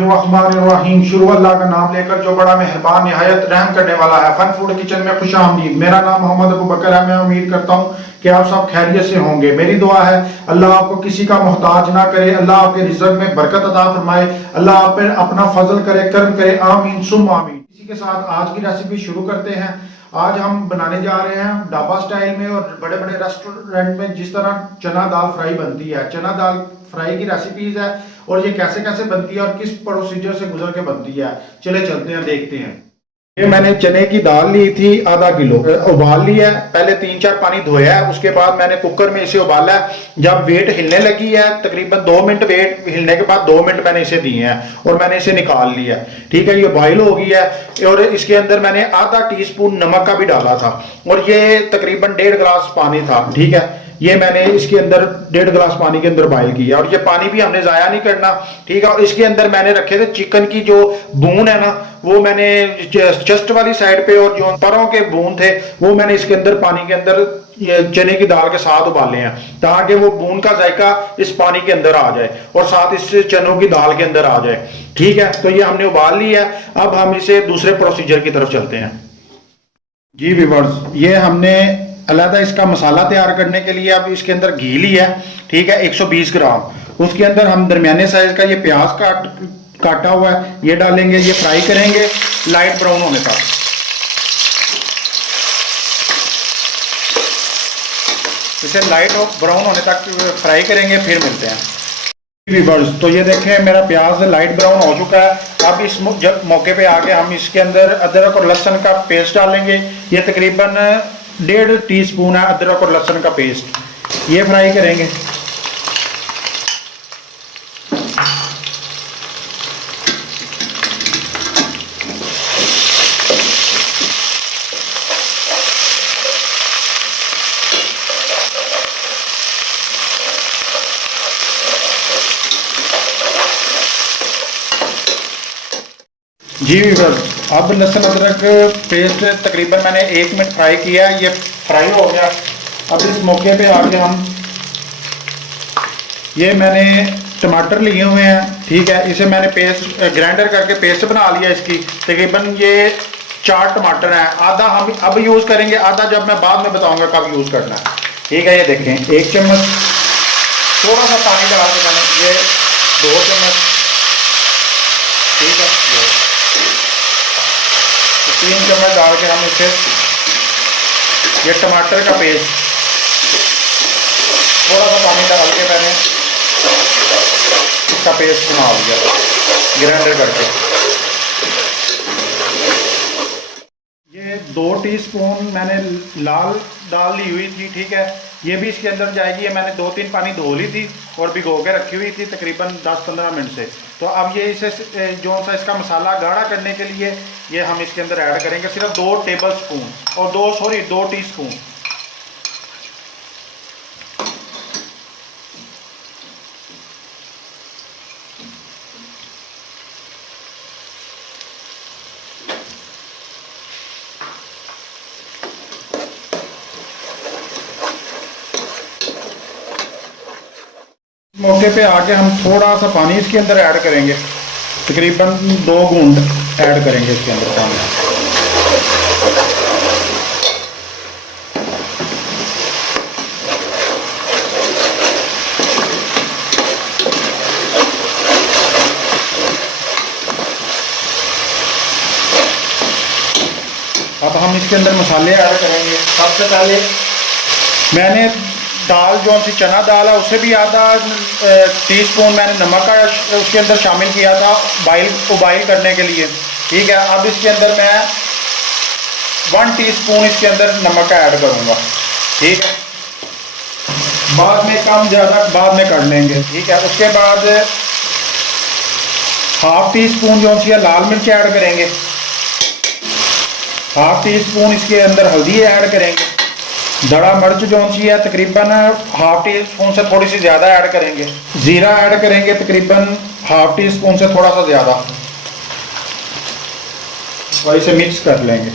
बिस्मिल्लाहिर्रहमानिर्रहीम। शुरू अल्लाह का नाम लेकर जो बड़ा मेहरबान निहायत रहम करने वाला है। फन फूड किचन में खुश आमदीद। मेरा नाम मोहम्मद अबू बकर है। मैं उम्मीद करता हूँ कि आप सब खैरियत से होंगे। मेरी दुआ है अल्लाह आपको किसी का मोहताज ना करे, अल्लाह आपके रिज़्क़ में बरकत अता फरमाए, अल्लाह आप पर अपना फजल करे, करम करे। आमीन सुम आमीन। इसी के साथ आज की रेसिपी शुरू करते हैं। आज हम बनाने जा रहे हैं ढाबा स्टाइल में और बड़े बड़े रेस्टोरेंट में जिस तरह चना दाल फ्राई बनती है, चना दाल फ्राई की रेसिपीज है और ये कैसे कैसे बनती है और किस प्रोसीजर से गुजर के बनती है। चले चलते हैं, देखते हैं। ये मैंने चने की दाल ली थी आधा किलो, उबाल लिया है। पहले 3-4 पानी धोया है, उसके बाद मैंने कुकर में इसे उबाला है। जब वेट हिलने लगी है, तकरीबन 2 मिनट वेट हिलने के बाद 2 मिनट मैंने इसे दिए हैं और मैंने इसे निकाल लिया। ठीक है, ये बॉईल हो गई है और इसके अंदर मैंने आधा टीस्पून नमक का भी डाला था और ये तकरीबन 1.5 गिलास पानी था। ठीक है, ये मैंने इसके अंदर 1.5 गिलास पानी के अंदर बॉईल किया और ये पानी भी हमने जाया नहीं करना। ठीक है, और इसके अंदर मैंने रखे थे चिकन की जो बून है ना, वो मैंने चेस्ट वाली साइड पे और जो परों के बून थे वो मैंने इसके अंदर पानी के अंदर ये चने की दाल के साथ उबाले हैं ताकि वो बून का जायका इस पानी के अंदर आ जाए और साथ इस चनों की दाल के अंदर आ जाए। ठीक है, तो ये हमने उबाल लिया है। अब हम इसे दूसरे प्रोसीजर की तरफ चलते हैं। जी व्यूअर्स, ये हमने अलहदा इसका मसाला तैयार करने के लिए अब इसके अंदर घी लिया है। ठीक है, 120 ग्राम। उसके अंदर हम दरमियाने साइज का ये प्याज काटा हुआ है ये डालेंगे। ये फ्राई करेंगे लाइट ब्राउन होने तक। इसे लाइट ब्राउन होने तक फ्राई करेंगे, फिर मिलते हैं। व्यूअर्स, तो ये देखें मेरा प्याज लाइट ब्राउन हो चुका है। अब इस मौके पे आके हम इसके अंदर अदरक और लहसुन का पेस्ट डालेंगे। ये तकरीबन 1.5 टीस्पून है अदरक और लहसुन का पेस्ट। ये फ्राई करेंगे। जी व्यूअर्स, अब लहसुन अदरक पेस्ट तकरीबन मैंने 1 मिनट फ्राई किया है। ये फ्राई हो गया। अब इस मौके पे आके हम ये मैंने टमाटर लिए हुए हैं। ठीक है, इसे मैंने पेस्ट ग्राइंडर करके पेस्ट बना लिया इसकी। तकरीबन ये 4 टमाटर हैं। आधा हम अब यूज़ करेंगे, आधा जब मैं बाद में बताऊंगा कब यूज़ करना है। ठीक है, ये देखें 1 चम्मच थोड़ा सा पानी डाल के मैंने ये 2 चम्मच। ठीक है, 3 चम्मच डाल के हम इसे ये टमाटर का पेस्ट थोड़ा सा पानी डाल के मैंने इसका पेस्ट बना लिया ग्राइंडर करके। ये 2 टीस्पून मैंने लाल दाल ली हुई थी। ठीक है, ये भी इसके अंदर जाएगी। ये मैंने 2-3 पानी धो ली थी और भिगो के रखी हुई थी तकरीबन 10-15 मिनट से। तो अब ये इसे जो सा इसका मसाला गाढ़ा करने के लिए ये हम इसके अंदर ऐड करेंगे सिर्फ 2 टेबल स्पून और 2 टीस्पून। मौके पे आके हम थोड़ा सा पानी इसके अंदर ऐड करेंगे। तकरीबन 2 घूंट ऐड करेंगे इसके अंदर पानी। अब हम इसके अंदर मसाले ऐड करेंगे। सबसे पहले मैंने दाल जो सी चना दाल है उसे भी आधा टीस्पून मैंने नमक का उसके अंदर शामिल किया था उबाइल करने के लिए। ठीक है, अब इसके अंदर मैं 1 टीस्पून इसके अंदर नमक का ऐड करूँगा। ठीक है, बाद में कम ज़्यादा बाद में कर लेंगे। ठीक है, उसके बाद 1/2 टीस्पून जो सी लाल मिर्च ऐड करेंगे। 1/2 टीस्पून इसके अंदर हल्दी ऐड करेंगे। दड़ा मिर्च जो सी है तकरीबन 1/2 टीस्पून से थोड़ी सी ज़्यादा ऐड करेंगे। ज़ीरा ऐड करेंगे तकरीबन 1/2 टीस्पून से थोड़ा सा ज़्यादा और इसे मिक्स कर लेंगे।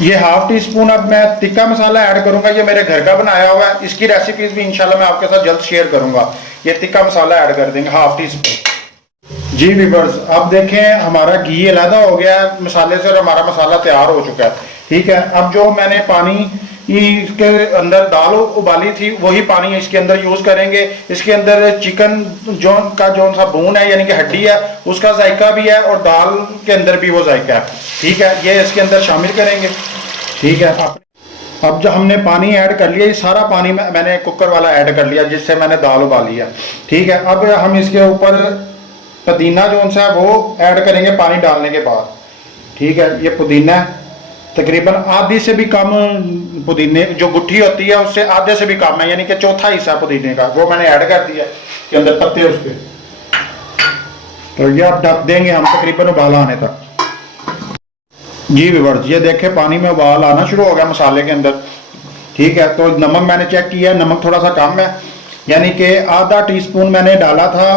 ये हाफ टी स्पून अब मैं टिक्का मसाला ऐड करूंगा। ये मेरे घर का बनाया हुआ है, इसकी रेसिपीज भी इंशाल्लाह मैं आपके साथ जल्द शेयर करूंगा। ये टिक्का मसाला ऐड कर देंगे हाफ टी स्पून। जी व्यूअर्स, अब देखें हमारा घी अलहदा हो गया है मसाले से और हमारा मसाला तैयार हो चुका है। ठीक है, अब जो मैंने पानी इसके अंदर दाल उबाली थी वही पानी इसके अंदर यूज करेंगे। इसके अंदर चिकन जो सा बोन है यानी कि हड्डी है उसका जायका भी है और दाल के अंदर भी वो जायका है। ठीक है, ये इसके अंदर शामिल करेंगे। ठीक है, अब जो हमने पानी ऐड कर लिया, ये सारा पानी मैंने कुकर वाला ऐड कर लिया जिससे मैंने दाल उबाली है। ठीक है, अब हम इसके ऊपर पुदीना जो सा है वो ऐड करेंगे पानी डालने के बाद। ठीक है, ये पुदीना तकरीबन आधी से भी कम, पुदीने जो गुट्ठी होती है उससे आधे से भी कम है, यानी कि चौथा हिस्सा पुदीने का वो मैंने ऐड कर दिया के अंदर पत्ते उसके। तो ये आप ढक देंगे हम तकरीबन उबाल आने तक। जी व्यूअर्स, ये देखें पानी में उबाल आना शुरू हो गया मसाले के अंदर। ठीक है, तो नमक मैंने चेक किया, नमक थोड़ा सा कम है, यानी कि आधा टीस्पून मैंने डाला था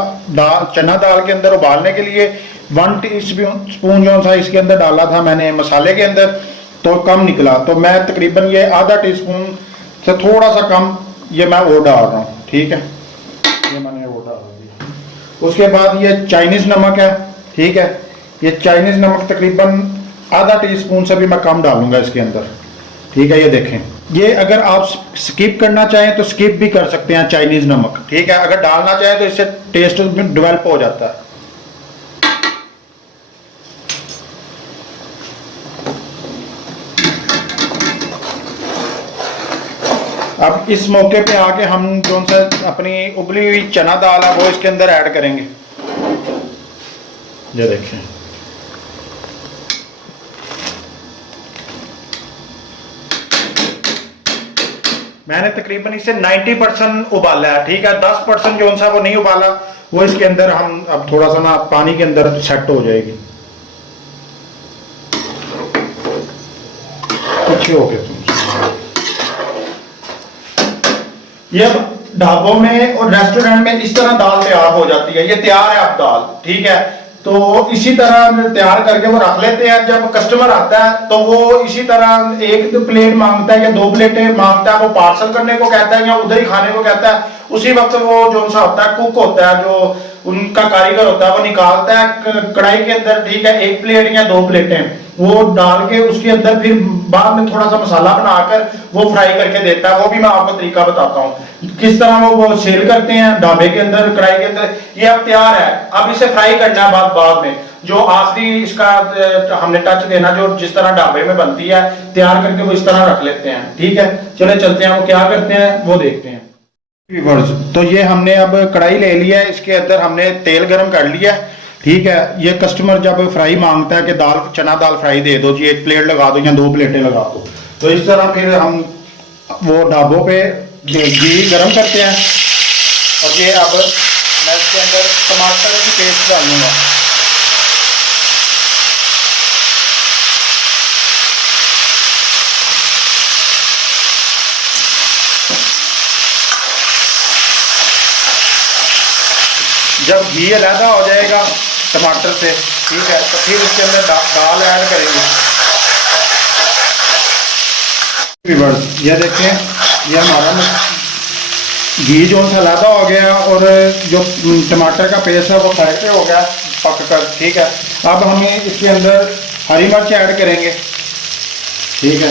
चना दाल के अंदर उबालने के लिए। 1 टीस्पून जो सा इसके अंदर डाला था मैंने मसाले के अंदर, तो कम निकला। तो मैं तकरीबन ये आधा टीस्पून से थोड़ा सा कम ये मैं वो डाल रहा हूँ। ठीक है, ये मैंने वो डाल दिया। उसके बाद ये चाइनीज नमक है। ठीक है, ये चाइनीज नमक तकरीबन आधा टीस्पून से भी मैं कम डालूंगा इसके अंदर। ठीक है, ये देखें, ये अगर आप स्किप करना चाहें तो स्किप भी कर सकते हैं चाइनीज नमक। ठीक है, अगर डालना चाहें तो इससे टेस्ट डेवलप हो जाता है। अब इस मौके पे आके हम जो सा अपनी उबली हुई चना दाल है वो इसके अंदर ऐड करेंगे। ये देखें, मैंने तकरीबन इसे 90% उबाला है। ठीक है, 10% जो सा वो नहीं उबाला, वो इसके अंदर हम अब थोड़ा सा ना पानी के अंदर सेट हो जाएगी। अच्छे हो गए। ये ढाबों में और रेस्टोरेंट में इस तरह दाल तैयार हो जाती है। ये तैयार है अब दाल। ठीक है, तो इसी तरह तैयार करके वो रख लेते हैं। जब कस्टमर आता है तो वो इसी तरह एक प्लेट मांगता है या 2 प्लेटें मांगता है, वो पार्सल करने को कहता है या उधर ही खाने को कहता है। उसी वक्त वो जो सा होता है कुक होता है, जो उनका कारीगर होता है, वो निकालता है कढ़ाई के अंदर। ठीक है, 1 प्लेट या 2 प्लेटें वो डाल के उसके अंदर फिर बाद में थोड़ा सा मसाला बनाकर वो फ्राई करके देता है। वो भी मैं आपको तरीका बताता हूँ किस तरह वो सेल करते हैं ढाबे के अंदर कढ़ाई के अंदर। ये अब तैयार है, अब इसे फ्राई करना है बाद में। जो आखिरी इसका हमने टच देना, जो जिस तरह ढाबे में बनती है तैयार करके वो इस तरह रख लेते हैं। ठीक है, चले चलते हैं, वो क्या करते हैं वो देखते हैं। तो ये हमने अब कढ़ाई ले लिया है, इसके अंदर हमने तेल गर्म कर लिया है। ठीक है, ये कस्टमर जब फ्राई मांगता है कि दाल चना दाल फ्राई दे दो जी, 1 प्लेट लगा दो या 2 प्लेटें लगा दो, तो इस तरह फिर हम वो ढाबों पे घी गर्म करते हैं। और ये अब मैं इसके अंदर टमाटर की पेस्ट डालूंगा। जब घी अलहदा हो जाएगा टमाटर से, ठीक है, तो फिर इसके अंदर दाल ऐड करेंगे। ये देखें, ये हमारा घी जो सा अलहदा हो गया और जो टमाटर का पेस्ट है वो साइड पे हो गया पक कर। ठीक है, अब हमें इसके अंदर हरी मिर्च ऐड करेंगे। ठीक है,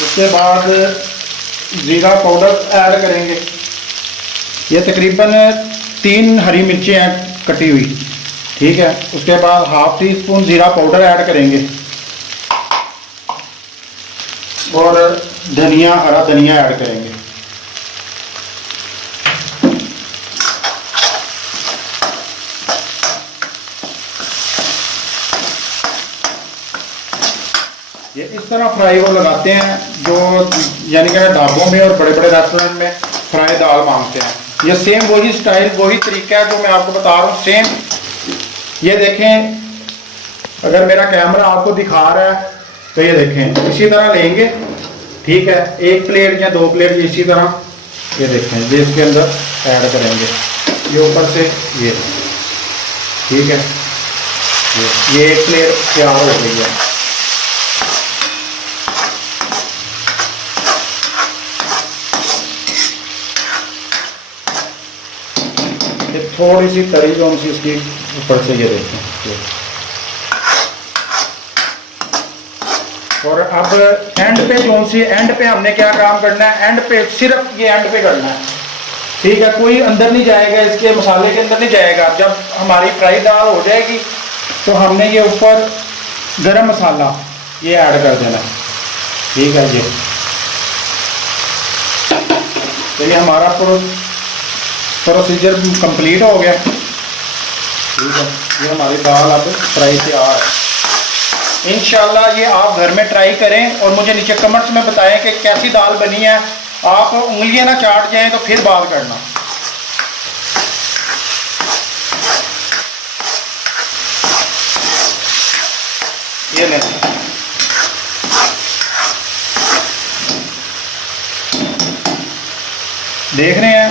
उसके बाद जीरा पाउडर ऐड करेंगे। ये तकरीबन 3 हरी मिर्चें हैं कटी हुई। ठीक है, उसके बाद हाफ टी स्पून जीरा पाउडर ऐड करेंगे और धनिया, हरा धनिया ऐड करेंगे। ये इस तरह फ्राई वो लगाते हैं जो यानी कि ढाबों में और बड़े बड़े रेस्टोरेंट में फ्राई दाल मांगते हैं। ये सेम वही स्टाइल वही तरीका है जो मैं आपको बता रहा हूँ, सेम। ये देखें, अगर मेरा कैमरा आपको दिखा रहा है तो ये देखें इसी तरह लेंगे। ठीक है, 1 प्लेट या 2 प्लेट इसी तरह ये देखें, ये इसके अंदर ऐड करेंगे, ये ऊपर से ये। ठीक है, ये एक प्लेट तैयार हो गई है। ये थोड़ी सी तरी जो सी इसकी ऊपर से ये देखें। और अब एंड पे जो सी एंड पे हमने क्या काम करना है, एंड पे सिर्फ ये एंड पे करना है, ठीक है। कोई अंदर नहीं जाएगा, इसके मसाले के अंदर नहीं जाएगा। जब हमारी फ्राई दाल हो जाएगी तो हमने ये ऊपर गरम मसाला ये ऐड कर देना, ठीक है जी। तो ये हमारा प्रोसीजर कंप्लीट हो गया, ठीक है। ये हमारी दाल अब फ्राई तैयार है। इंशाल्लाह ये आप घर में ट्राई करें और मुझे नीचे कमेंट्स में बताएं कि कैसी दाल बनी है। आप उंगलियां ना चाट जाएं तो फिर बात करना। ये लें, देख रहे हैं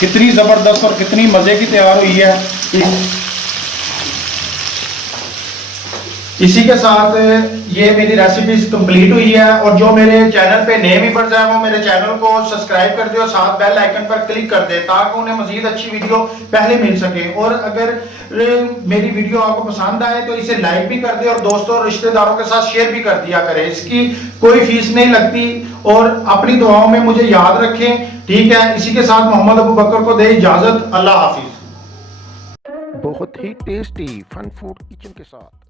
कितनी ज़बरदस्त और कितनी मज़े की तैयार हुई है। इसी के साथ ये मेरी रेसिपी कंप्लीट हुई है। और जो मेरे चैनल पे नए व्यूअर्स हैं वो मेरे चैनल को सब्सक्राइब कर दे और साथ बेल आइकन पर क्लिक कर दे ताकि उन्हें मजीद अच्छी वीडियो पहले मिल सके। और अगर मेरी वीडियो आपको पसंद आए तो इसे लाइक भी कर दे और दोस्तों और रिश्तेदारों के साथ शेयर भी कर दिया करें। इसकी कोई फीस नहीं लगती। और अपनी दुआओं में मुझे याद रखें, ठीक है। इसी के साथ मोहम्मद अबू बकर को दे इजाजत। अल्लाह हाफिज। बहुत ही टेस्टी फन फूड किचन के साथ